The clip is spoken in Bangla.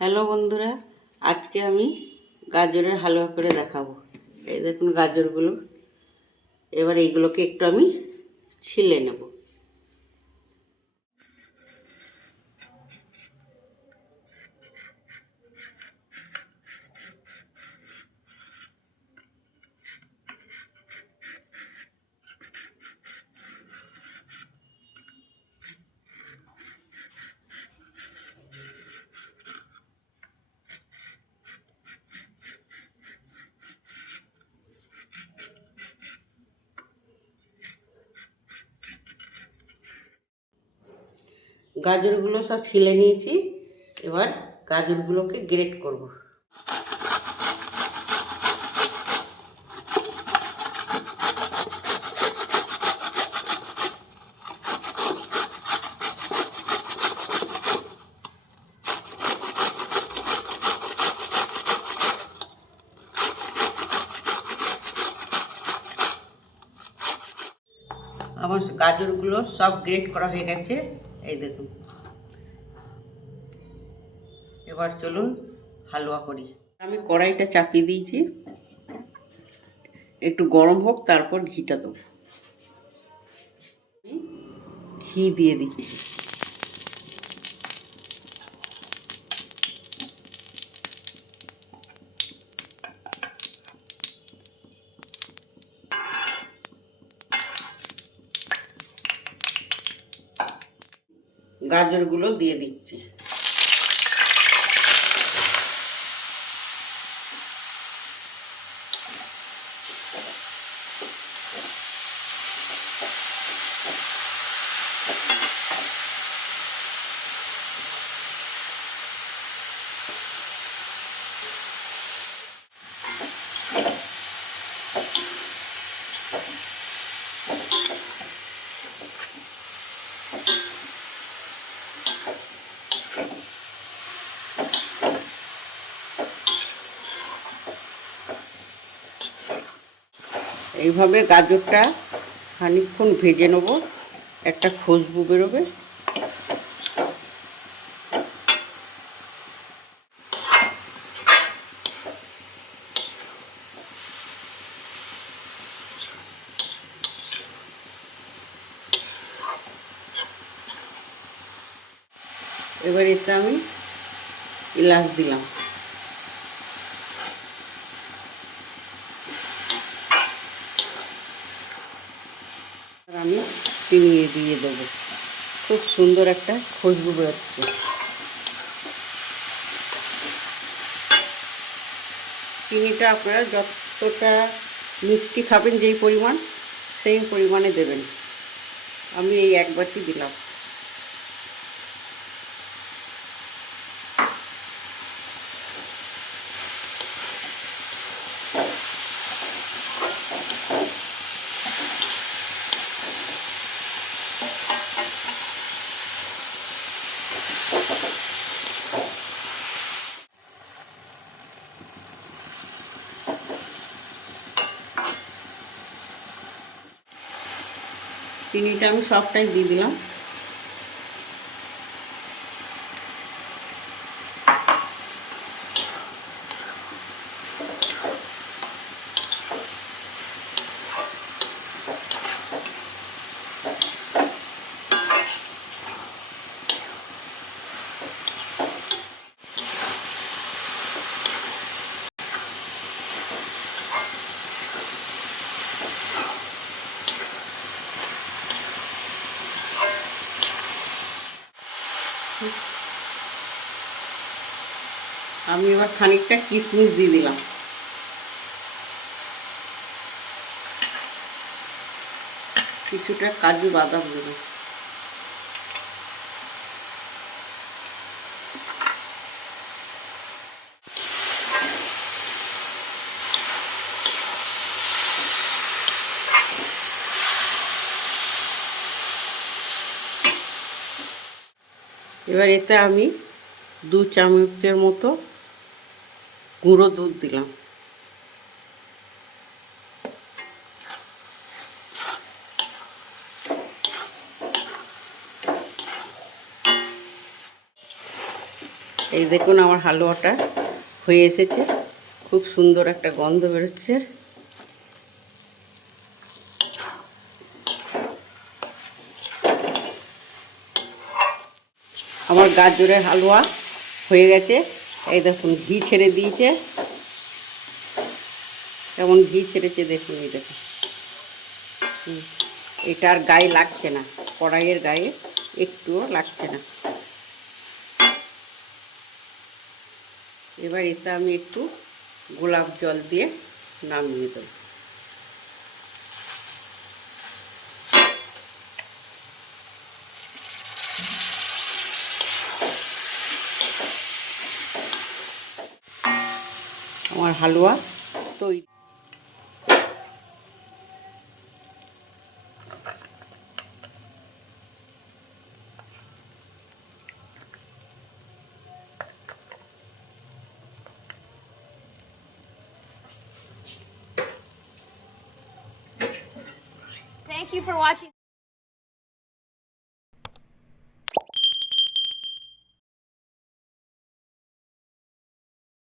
হ্যালো বন্ধুরা, আজকে আমি গাজরের হালুয়া করে দেখাবো। এই দেখুন গাজরগুলো। এবার এইগুলোকে একটু আমি ছিলে নেব। গাজরগুলো সব ছিলে নিয়েছি। এবার গাজরগুলোকে গ্রেট করব। আমার গাজরগুলো সব গ্রেট করা হয়ে গেছে, এই দেখুন। এবার চলুন হালুয়া করি। আমি কড়াইটা চাপিয়ে দিয়েছি, একটু গরম হোক, তারপর ঘিটা দেবো। ঘি দিয়ে দিচ্ছি। গাজরগুলো দিয়ে দিচ্ছি। এইভাবে গাজরটা খানিকক্ষণ ভেজে নেব, একটা খুশবু বেরোবে। এবার এতে আমি এলাচ দিলাম। আমি চিনি দিয়ে দেবো। খুব সুন্দর একটা খুশবু বেরোচ্ছে। চিনিটা আপনারা যতটা মিষ্টি খাবেন, যেই পরিমাণ, সেই পরিমাণে দেবেন। আমি এই এক বাটি দিলাম। চিনিটা আমি সবটাই দিয়ে দিলাম। আমি এবার খানিকটা কিশমিশ দিয়ে দিলাম। কিছুটা কাজু বাদাম দেবো। এবার এতে আমি 2 চামচের মতো গুঁড়ো দুধ দিলাম। এই দেখুন আমার হালুয়াটা হয়ে এসেছে, খুব সুন্দর একটা গন্ধ বেরোচ্ছে। আমার গাজরের হালুয়া হয়ে গেছে। এই দেখুন ঘি ছেড়ে দিয়েছে, কেমন ঘি ছেড়েছে দেখুন। এই দেখুন এটা আর গায়ে লাগছে না, কড়াইয়ের গায়ে একটুও লাগছে না। এবার এটা আমি একটু গোলাপ জল দিয়ে নামিয়ে দেব। আমার হালুয়া তৈরি। Thank you for watching.